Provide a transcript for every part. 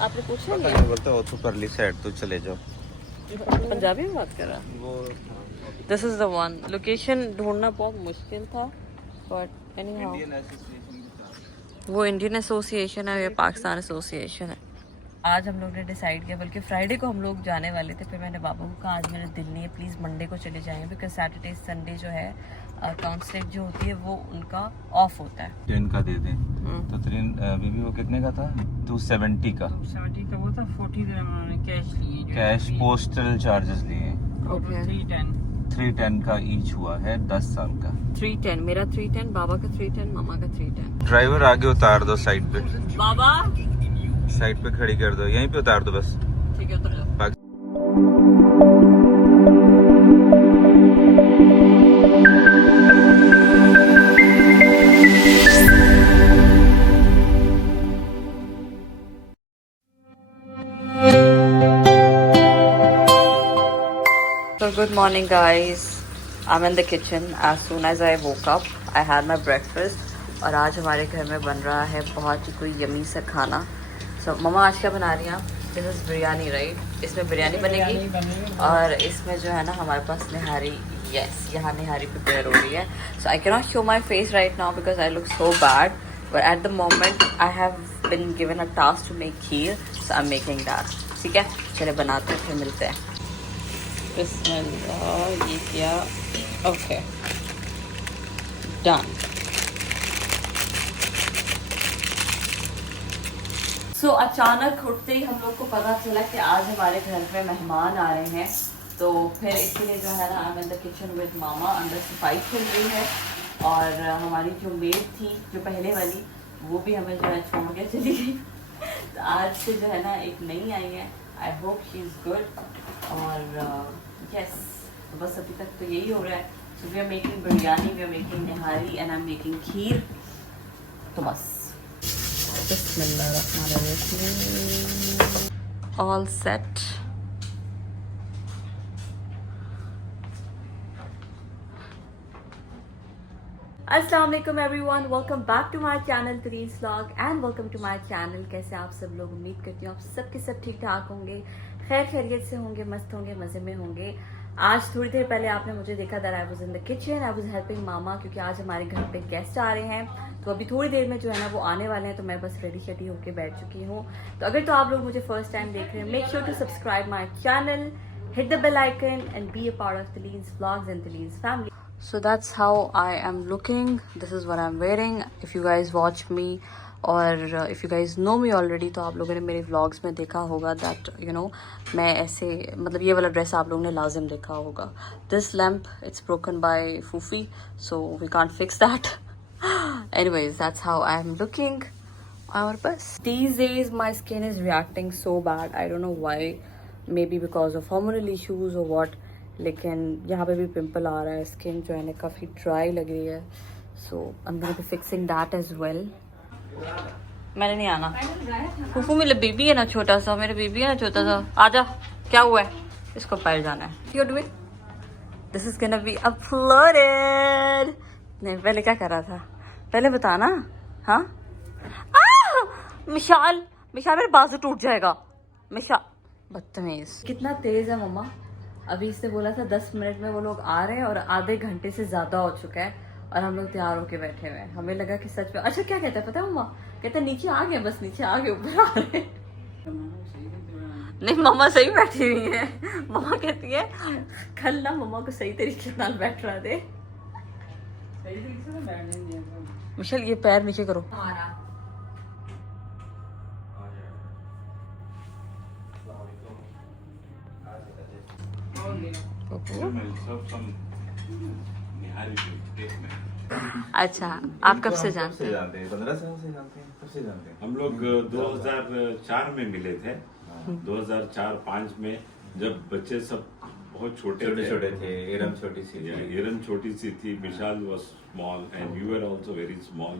आपने पूछा पता नहीं? नहीं, बोलते हो तो परली साइड तो चले जाओ। पंजाबी में बात कर रहा। वो this is the one. Location ढूंढना बहुत मुश्किल था, but any how Indian association वो इंडियन एसोसिएशन है या पाकिस्तान एसोसिएशन है। आज हम लोग ने डिसाइड किया, बल्कि फ्राइडे को हम लोग जाने वाले थे, फिर मैंने बाबा को कहा आज मेरा दिल नहीं है, प्लीज़ मंडे को चले जाएंगे, बिकॉज सैटरडे संडे जो है काउंसलिंग जो होती है वो उनका ऑफ होता है। ट्रेन का दे दें तो ट्रेन बीबी वो कितने का था? 270 का। 70 का वो था, 40 दिन उन्होंने कैश लिए, कैश पोस्टल चार्जेस लिए। Okay. 310। 310 का ईच हुआ है 10 साल का। 310 मेरा 310, बाबा का 310, मामा का 310। ड्राइवर आगे उतार दो साइड पे, बाबा साइड पे खड़ी कर दो, यहीं पे उतार दो बस। ठीक है, उतर जाओ। So good morning guys, I'm in the kitchen. As soon as I woke up, I had my breakfast. और आज हमारे घर में बन रहा है बहुत ही कोई यमी सा खाना। So मम्मा आज क्या बना रही हैं आप? This is biryani, right? इसमें बिरयानी बनेगी और इसमें जो है ना हमारे पास निहारी, yes, यहाँ निहारी प्रिपेयर हो रही है। So I cannot show my face right now because I look so bad. But at the moment I have been given a task to make kheer, so I'm making that. ठीक है, चले बनाते हैं, फिर मिलते हैं। बिस्मिल्लाह, ये किया, ओके, डन। सो अचानक उठते ही हम लोग को पता चला कि आज हमारे घर में मेहमान आ रहे हैं, तो फिर इसीलिए जो है ना I am in the kitchen with mama, अंदर सफाई चल रही है। और हमारी जो मेड थी जो पहले वाली, वो भी हमें जो है छोड़ के चली गई। तो आज से जो है ना एक नई आई है, I hope she is good. और यस, बस अभी तक तो यही हो रहा है। So we are making biryani, we are making nihari and I am making kheer. तो बस ऑल सेट। अस्सलाम वालेकुम everyone, welcome back to my channel Tariz vlog and welcome to my channel. कैसे आप सब लोग? उम्मीद करती हूँ आप सब के सब ठीक ठाक होंगे, खैर खैरियत से होंगे, मस्त होंगे, मज़े में होंगे। आज थोड़ी देर पहले आपने मुझे देखा that I was in the kitchen, I was helping mama, क्योंकि आज हमारे घर पे गेस्ट आ रहे हैं। तो अभी थोड़ी देर में जो है ना वो आने वाले हैं, तो मैं बस रेडी शेडी होके बैठ चुकी हूँ। तो अगर तो आप लोग मुझे फर्स्ट टाइम देख रहे हैं, make sure to subscribe my channel, hit the bell icon and be a part of Taleens vlogs and Taleens family. So that's how I am looking. This is what I'm wearing. If you guys watch me और if you guys know me already, तो आप लोगों ने मेरे vlogs में देखा होगा that you know मैं ऐसे, मतलब ये वाला ड्रेस आप लोगों ने लाजिम देखा होगा। This lamp, it's broken by Fufi, so we can't fix that. Anyways, that's how I'm looking. और बस these days my skin is reacting so bad. I don't know why. Maybe because of hormonal issues or what, लेकिन यहाँ पे भी pimple आ रहा है, skin जो है ना काफ़ी ड्राई लग रही है। So I am going to fixing that as well. मैंने नहीं आना, फूफू मेरे बेबी है ना छोटा सा, मेरे बेबी है ना छोटा सा, आजा, क्या हुआ है, इसको पैर जाना है। You doing this is gonna be uploaded. नहीं, पहले क्या कर रहा था, पहले बताना। हाँ, मिशाल, मिशाल मेरा बाजू टूट जाएगा, मिशाल बदतमीज। कितना तेज है मम्मा। अभी इसने बोला था 10 मिनट में वो लोग आ रहे हैं और आधे घंटे से ज्यादा हो चुका है और हम लोग तैयार होके बैठे हुए हैं। हमें लगा कि सच में, अच्छा क्या कहता है पता है मम्मा, कहता है नीचे आ गए, बस नीचे आ गए, ऊपर आ रहे हैं। नहीं, मम्मा सही बैठी हुई है। मम्मा कहती है कल ना मम्मा को सही तरीके से बैठना दे। मिशेल ये पैर नीचे करो। अच्छा, आप कब से जानते हैं? 15 साल से जानते हैं, कब से जानते हैं? हम लोग 2004 में मिले थे। 2004-5 में जब बच्चे सब बहुत छोटे थे, एरम छोटी सी थी। एरम छोटी सी थी, विशाल was small and you were also very small.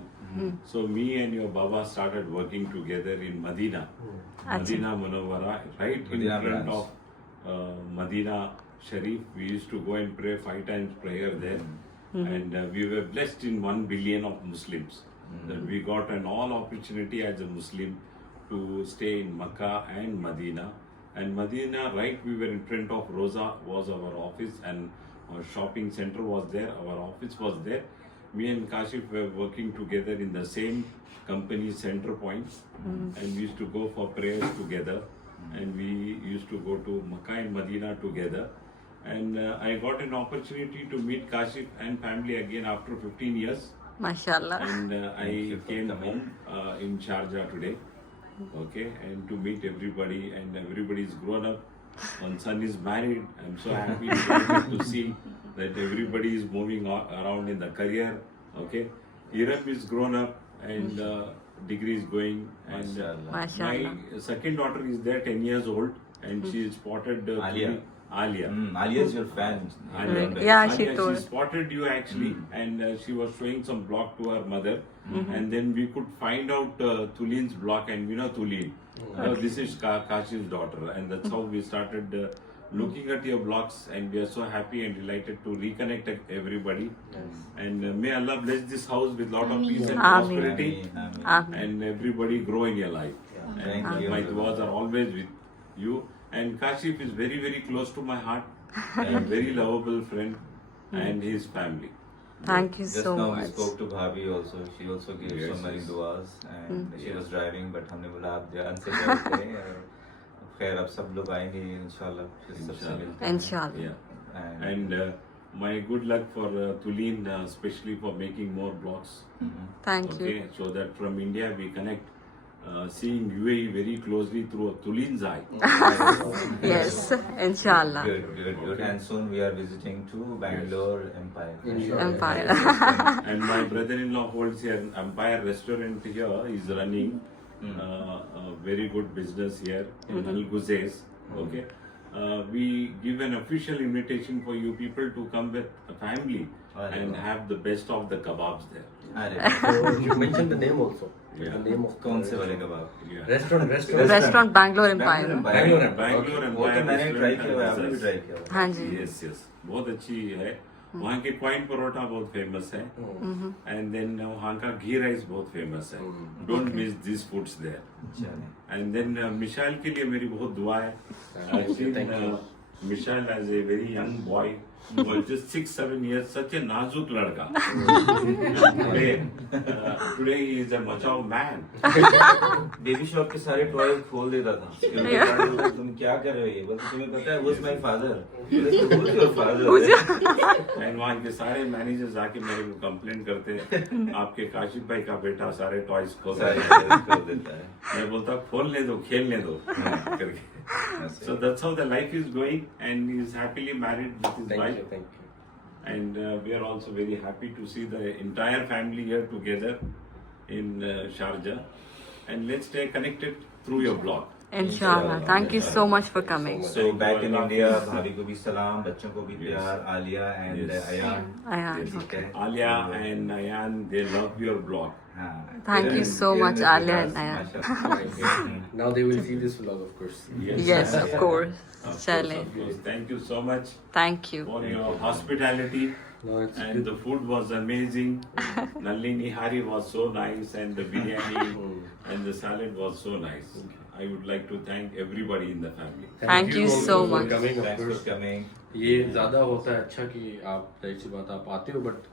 So me and your Baba started working together in Medina, Medina Munawwara, right in front of Medina Sharif. We used to go and pray 5 times prayer there, and we were blessed in 1 billion of Muslims. That we got an all opportunity as a Muslim to stay in Makkah and Medina. And Medina, right, we were in front of Rosa was our office, and our shopping center was there, our office was there. Me and Kashif were working together in the same company center point, and we used to go for prayers together, and we used to go to Makkah and Medina together. And I got an opportunity to meet Kashif and family again after 15 years. माशाल्लाह. And I came home in Sharjah today, okay, and to meet everybody, and everybody is grown up. One son is married. I'm so happy to see that everybody is moving around in the career, okay. Iram is grown up and degree is going, and Mashallah. my second daughter is there, 10 years old, and she is spotted Alia. Alia. Alia is your fan. Yeah, she Alia, told. she spotted you actually, and she was showing some block to her mother, and then we could find out Tulin's block, and we know Tulin. This is Kashif's daughter, and that's how we started looking at your blocks, and we are so happy and delighted to reconnect everybody. And may Allah bless this house with lot of peace and Ameen. prosperity, Ameen. and everybody grow in your life. Thank And you. my duas are always with you. And Kashif is very, very close to my heart, and a very lovable friend, and his family. Thank you Just so now we much. spoke to Bhabhi also. She also gave Yes, so many yes. duas, and she was driving, but हमने बोला आप ध्यान से drive करें. और खैर अब सब लोग आएंगे इंशाल्लाह, फिर सबसे मिलते हैं. Inshallah. Yeah. And my good luck for Tulin, especially for making more blogs. Thank Okay, you. so that from India we connect, seeing UAE very closely through Tulin's eye. Yes, inshallah. Good. And soon we are visiting to Bangalore Empire. Empire. And my brother-in-law holds here Empire Restaurant here. He's running a very good business here in Al Guzes. Okay, we give an official invitation for you people to come with a family and have the best of the kebabs there. अरे So you mentioned the name also. Yeah. The name of कौन से वाले कबाब? Yeah. restaurant. Restaurant Bangalore Empire. Bangalore वो तो Empire मैंने try Restaurant किया हुआ है, आपने भी and ट्राई किया हुआ है. हाँ जी. Yes, yes. बहुत अच्छी है. वहाँ के क्वाइन परोठा बहुत फेमस है. And then वहाँ का घी राइस बहुत फेमस है. Don't miss these foods there. चलिए. And then Mishal के लिए मेरी बहुत दुआ है. I've seen Mishal as a very young boy, was just 6-7 years, such a नाजुक लड़का. Today he is a mature man. Baby shop के सारे टॉयज खोल देता था. बोलता, तुम क्या कर रहे हो ये? बोलते तुम्हें पता है, who's my father? बोले, who's your father? And वहाँ के सारे मैनेजर्स आके मेरे को कंप्लेंट करते हैं, आपके काशिफ भाई का बेटा सारे टॉयज खोल सारे देता है. toys खोल देता है. मैं बोलता खोलने दो, खेलने दो करके. So that's how the life is going, and he is happily married with his wife. Thank you. And we are also very happy to see the entire family here together in Sharjah. And let's stay connected through your blog. Inshallah. Thank you so much for coming. So back in India, भाभी को भी सलाम, बच्चों को भी प्यार, Alia and Yes. Ayan. Ayan, ठीक है. Alia and Ayan, they love your blog. हाँ. Thank you so much, Alia and Ayan. Ayan. Now they will see this vlog, of course. Yes, of course. Of course, Chale. of course. Thank you so much Thank you. for your hospitality. No, it's And the food was amazing. Nalini Hari was so nice, and the biryani and the salad was so nice. I would like to thank everybody in the family. Thank you also so for much. coming, of Thanks for course. coming. ये ज़्यादा होता है अच्छा कि आप जाहिर सी बात आप आते हो, but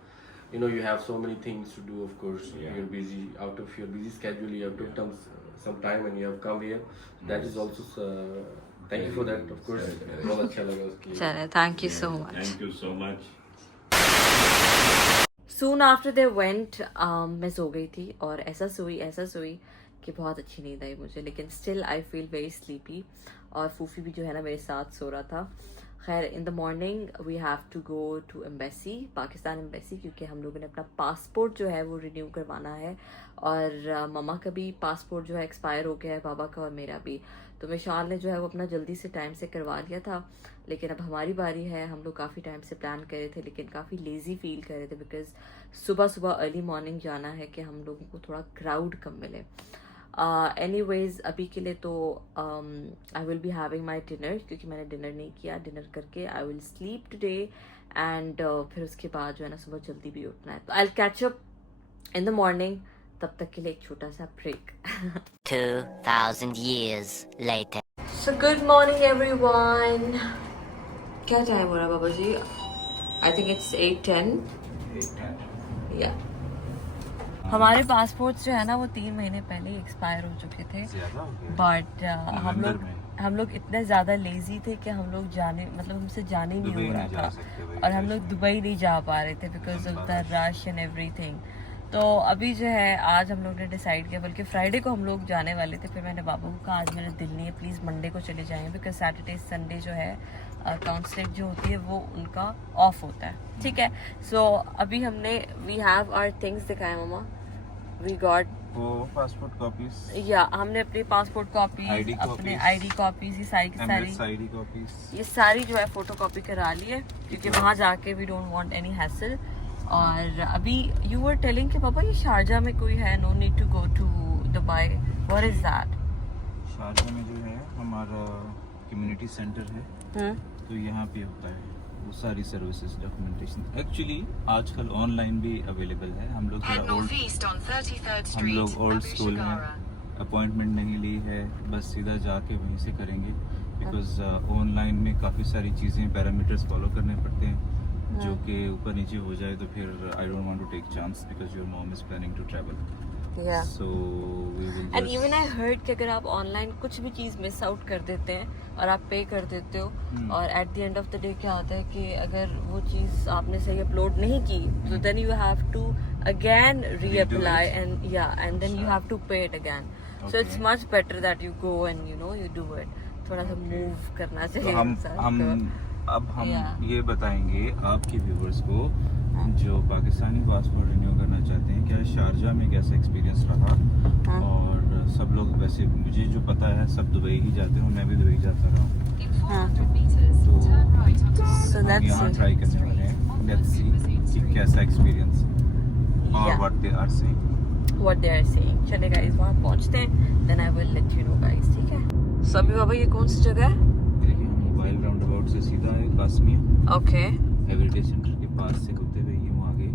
you know you have so many things to do, of course. Yeah. You're busy, out of your busy schedule, you have took some time and you have come here. That is also thank you for that, of course. बहुत अच्छा लगा उसके लिए. Chale, thank you so much. Thank you so much. Soon after they went, मैं सो गई थी और ऐसा सोई कि बहुत अच्छी नींद आई मुझे, लेकिन still I feel very sleepy. और फूफी भी जो है ना मेरे साथ सो रहा था. खैर in the morning we have to go to embassy, Pakistan embassy, क्योंकि हम लोगों ने अपना पासपोर्ट जो है वो रिन्यू करवाना है. और मम्मा का भी पासपोर्ट जो है एक्सपायर हो गया है, बाबा का और मेरा भी. तो मिशाल ने जो है वो अपना जल्दी से टाइम से करवा लिया था, लेकिन अब हमारी बारी है. हम लोग काफ़ी टाइम से प्लान कर रहे थे, लेकिन काफ़ी लेज़ी फील कर रहे थे बिकॉज सुबह अर्ली मॉर्निंग जाना है कि हम लोगों को थोड़ा क्राउड कम मिले. एनीवेज अभी के लिए तो I will be having my dinner, क्योंकि मैंने डिनर नहीं किया. डिनर करके I will sleep today and फिर उसके बाद जो है ना सुबह जल्दी भी उठना है. तो I will catch up in the morning तब तक के लिए एक छोटा सा break. 2,000 years later. So good morning everyone. क्या टाइम हो रहा है Baba ji? I think it's 8:10. Yeah. हमारे पासपोर्ट्स जो है ना वो 3 महीने पहले ही एक्सपायर हो चुके थे, बट हम लोग इतने ज़्यादा लेजी थे कि हम लोग हमसे जाने ही नहीं हो रहा था, और हम लोग दुबई नहीं जा पा रहे थे because of the rush and everything. तो अभी जो है आज हम लोग ने डिसाइड किया, बल्कि फ्राइडे को हम लोग जाने वाले थे, फिर मैंने बाबू को कहा आज मेरा दिल नहीं है, प्लीज़ मंडे को चले जाएं, बिकॉज सैटरडे संडे जो है काउंसलेट जो होती है वो उनका ऑफ होता है, ठीक है। सो अभी हमने वी हैव आवर थिंग्स दिखाए मम्मा, वी गॉट वो पासपोर्ट कॉपीज, या हमने अपनी पासपोर्ट कॉपीज, अपने आईडी कॉपीज, ये सारी की सारी आईडी कॉपीज, ये सारी जो है फोटो कॉपी करा ली है, क्योंकि वहाँ जाके we don't want any hassle. और अभी यू वर टेलिंग कि पापा ये शारजा में कोई है, no need to go to Dubai, what is that? Sharjah में जो है हमारा कम्युनिटी सेंटर है, तो यहाँ पे होता है वो सारी सर्विसेज, डॉक्यूमेंटेशन। एक्चुअली आजकल ऑनलाइन भी अवेलेबल है। हम लोग ओल्ड स्कूल में अपॉइंटमेंट नहीं ली है, बस सीधा जाके वहीं से करेंगे, बिकॉज ऑनलाइन में काफ़ी सारी चीज़ें पैरामीटर्स फॉलो करने पड़ते हैं, जो कि ऊपर नीचे हो जाए तो फिर I don't want to take chance, because your mom is planning to travel. Yeah. So we will And just... even I heard कि अगर आप ऑनलाइन कुछ भी चीज़ मिस आउट कर देते हैं और आप पे कर देते हो, और at the end of the day क्या होता है कि अगर वो चीज़ आपने सही अपलोड नहीं की, तो then you have to again reapply and then you have to pay it again. So it's much better that you go and you do it. थोड़ा सा मूव करना चाहिए। तो हम ये बताएंगे आपके व्यूवर्स को जो पाकिस्तानी पासपोर्ट रिन्यू करना चाहते हैं, क्या शारजा में कैसा एक्सपीरियंस रहा। और सब लोग, वैसे मुझे जो पता है सब दुबई ही जाते हैं, मैं भी दुबई जाता रहा हूँ, तो यहाँ ट्राई करने वाले हैं। लेट्स सी कि कैसा एक्सपीरियंस और व्हाट दे आर सेइंग। चले गाइस वहाँ पहुँचते हैं, then I will let you know guys, ठीक है। सभी बाबा ये कौन सी जगह है? देखिए मोबाइल राउंड अबाउट से सीधा है कासमिया, ओके, एवरीडे सेंटर के पास से होते हुए यूँ आगे,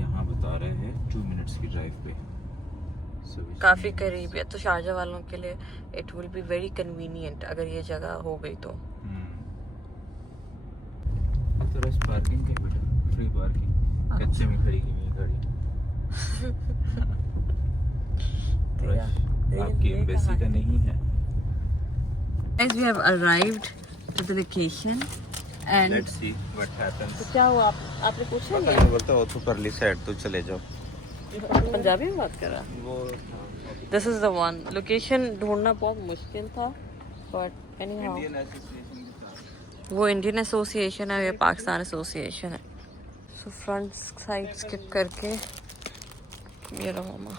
यहाँ बता रहे हैं 2 मिनट्स की ड्राइव पे। काफ़ी करीब है, तो शारजा वालों के लिए it will be very convenient अगर ये जगह हो गई तो। तो रश पार्किंग के बेटा, फ्री पार्किंग, कच्चे में खड़ी की हुई गाड़ी। रश आपकी एम्बेसी का नहीं है। Guys, we have arrived to the location and Let's see what happens. तो क्या हुआ? आपने पूछा पता नहीं? नहीं, बोलता हो तो परली साइड तो चले जाओ। पंजाबी में बात कर रहा। वो This is the one. Location ढूंढना बहुत मुश्किल था, but anyhow इंडियन एसोसिएशन के साथ। वो इंडियन एसोसिएशन है, ये पाकिस्तान एसोसिएशन है। सो फ्रंट साइड स्किप करके मेरा मामा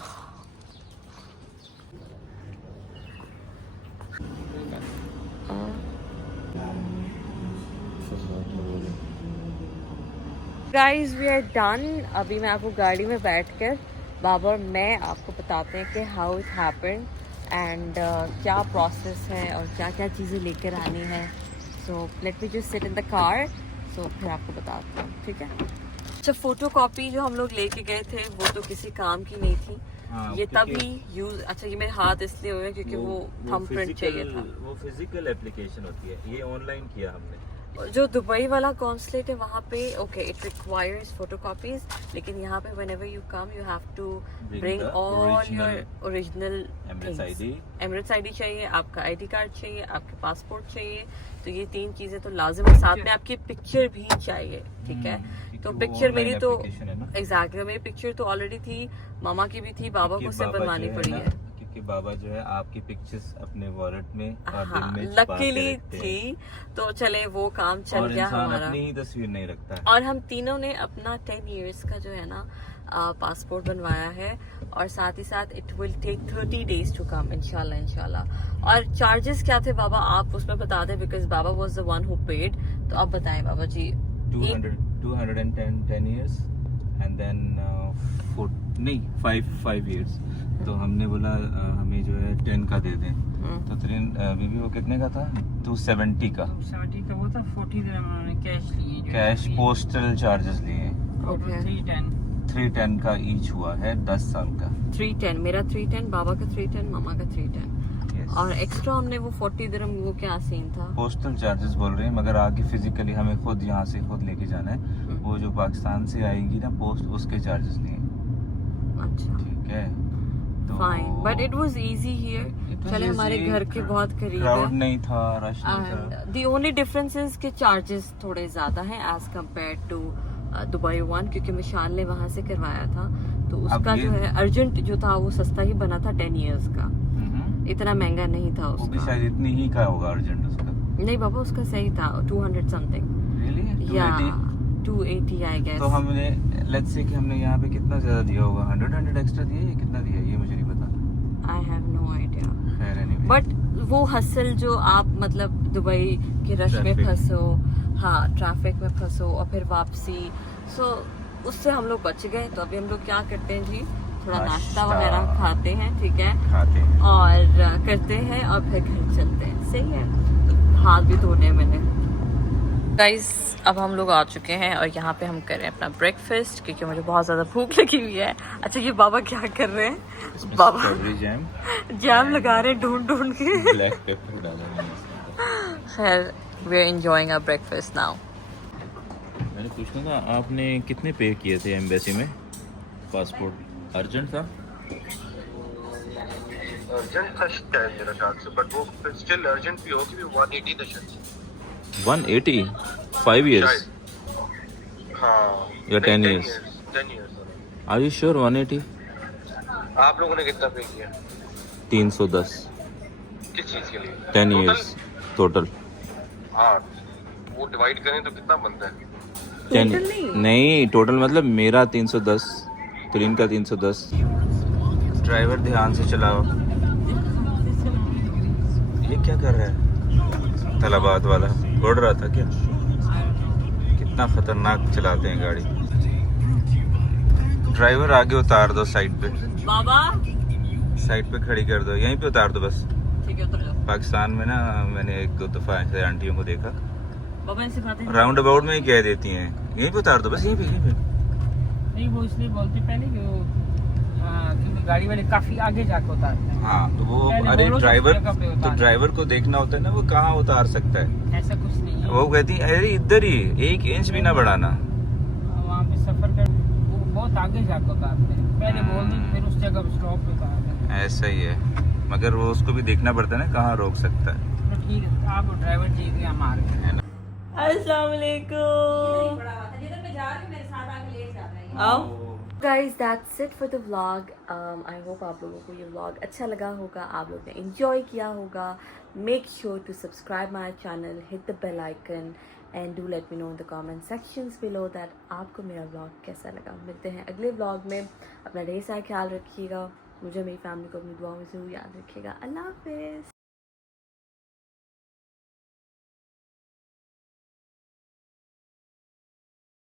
गाइज वी आर डन। अभी मैं आपको गाड़ी में बैठ कर बाबा और मैं आपको बताते हैं कि हाउ इट हैपेंड एंड क्या प्रोसेस है और क्या क्या चीज़ें लेकर आनी है। So let me just sit in the car, so फिर आपको बताते हैं, ठीक है। अच्छा, फोटो कॉपी जो हम लोग लेके गए थे वो तो किसी काम की नहीं थी। ये तभी यूज, अच्छा ये मेरे हाथ इसलिए हुए क्योंकि वो थंब प्रिंट चाहिए था। वो फिजिकल एप्लीकेशन होती है, ये ऑनलाइन किया हमने। जो दुबई वाला कॉन्सुलेट है वहाँ पे ओके इट रिक्वायर्स फोटोकॉपीज, लेकिन यहाँ पे whenever you come you have to bring all your original Emirates ID चाहिए, आपका आईडी कार्ड चाहिए, आपके पासपोर्ट चाहिए, तो ये 3 चीजें तो लाजिम है। साथ में आपकी पिक्चर भी चाहिए, ठीक है। तो पिक्चर मेरी तो एग्जैक्टली मेरी पिक्चर तो ऑलरेडी थी, मामा की भी थी, बाबा को सिर्फ बनवानी पड़ी है क्योंकि बाबा जो है आपकी पिक्चर्स अपने वॉलेट में और दिल में लकीली थी, तो चले वो काम चल गया हमारा। अपनी ही तस्वीर नहीं रखता है। और हम तीनों ने अपना 10 इयर्स का जो है ना पासपोर्ट बनवाया है, और साथ ही साथ it will take 30 days to come इंशाल्लाह। और चार्जेस क्या थे बाबा आप उसमें बता दें, because Baba was the one who paid. तो आप बताएं बाबा जी। 10 years and then 5 years। तो हमने बोला हमें जो है 10 का दे दें, तो बीबी वो कितने का था? 270 का। 270 का वो था। 40 दिरहम उन्होंने कैश लिए, कैश पोस्टल चार्जेस लिए। ओके 310 310 का ईच हुआ है 10 साल का। 310, मेरा 310, बाबा का 310, मामा का 310। Yes. और एक्स्ट्रा हमने वो 40 दिरहम, वो क्या सीन था? पोस्टल चार्जेस बोल रहे हैं, मगर आगे फिजिकली हमें खुद यहाँ से खुद लेके जाना है। वो जो पाकिस्तान से आएगी ना पोस्ट, उसके चार्जेस नहीं है। अच्छा, ठीक है, तो fine, but it was easy here. चले हमारे घर के बहुत करीब क्राउड है। नहीं था, रश नहीं था। And the only difference is के चार्जेस थोड़े ज्यादा हैं as compared to Dubai one, क्योंकि मिशान ने वहां से करवाया था, तो उसका ये- जो है अर्जेंट जो था वो सस्ता ही बना था, 10 इयर्स का, इतना महंगा नहीं था वो भी उसका। शायद इतनी ही का होगा अर्जेंट उसका। नहीं बाबा, उसका सही था 200 समथिंग, Really? या 280? 280 आई गेस। तो हमने लेट्स से कि हमने यहाँ पे कितना ज्यादा दिया होगा, 100 एक्स्ट्रा दिया या कितना दिया ये मुझे नहीं पता। आई हैव नो आइडिया, खैर anyway। बट वो हसल जो आप मतलब दुबई के रश में Traffic। फंसो, हाँ ट्रैफिक में फंसो और फिर वापसी, सो उससे हम लोग बच गए। तो अभी हम लोग क्या करते हैं जी, थोड़ा नाश्ता वगैरह खाते हैं, ठीक है, खाते हैं। और करते हैं और फिर घर चलते हैं। सही है, तो हाथ भी धोने हैं मैंने। गाइस अब हम लोग आ चुके हैं और यहाँ पे हम कर रहे हैं अपना ब्रेकफास्ट, क्योंकि मुझे बहुत ज़्यादा भूख लगी हुई है। अच्छा ये बाबा क्या कर रहे हैं? इसमें बाबा स्ट्रॉबेरी जैम, जैम लगा रहे हैं ढूंढ ढूंढ के। ब्लैक पेपर डाला है मैंने इसमें। खैर we are enjoying our breakfast now. मैंने पूछना था आपने कितने पे किए थे एम्बेसी में? पासपोर्ट अर्जेंट था? अर्जेंट था शायद मेरे ख्याल से, बट वो स्टिल अर्जेंट भी होगी, भी 180 था शायद। 180 5 इयर्स हाँ या 10 years? 10 years। Are you sure 180? आप लोगों ने कितना पे किया? 310 किस चीज के लिए? 10 years टोटल। हाँ, वो डिवाइड करें तो कितना बनता है? 10 नहीं। नहीं टोटल मतलब मेरा 310, तुरीन का 310। ड्राइवर ध्यान से चलाओ। ये क्या कर रहा है? तलाबात वाला उड़ रहा था क्या? कितना खतरनाक चलाते हैं गाड़ी। ड्राइवर आगे उतार दो साइड पे, बाबा साइड पे खड़ी कर दो, यहीं पे उतार दो बस। ठीक है, उतर जाओ। पाकिस्तान में ना मैंने 1-2 दफा ऐसे आंटियों को देखा, बाबा ऐसे बातें राउंड अबाउट में ही कह देती हैं यहीं पे उतार दो बस, यहीं पे। नहीं वो इसलिए बोलते पहले कि वो क्योंकि गाड़ी वाले काफी आगे जाके उतारते हैं। हाँ तो वो पहले अरे बोलो तो ड्राइवर, जगह पे उतार। तो ड्राइवर को देखना होता है ना वो कहाँ उतार सकता है। ऐसा कुछ नहीं है। वो कहती है अरे इधर ही 1 इंच भी ना बढ़ाना। वहाँ पे सफर कर वो बहुत आगे जाके उतारते हैं, पहले बोल दें फिर उस जगह पे स्टॉप पे उतारते हैं। ऐसा ही है, मगर वो उसको भी देखना पड़ता है ना कहाँ रोक सकता है। तो ठीक है, आप ड्राइवर जी के हमारे अस्सलाम वालेकुम। आओ guys, that's it for the vlog. I hope आप लोगों को ये व्लॉग अच्छा लगा होगा, आप लोग ने एंजॉय किया होगा। Make sure to subscribe my channel, hit the bell icon and do let me know in the comment sections below that आपको मेरा व्लॉग कैसा लगा। मिलते हैं अगले व्लॉग में। अपना ढेर सारा ख्याल रखिएगा, मुझे मेरी फैमिली को अपनी दुआओं में ज़रूर याद रखिएगा। अल्लाह हाफिज़।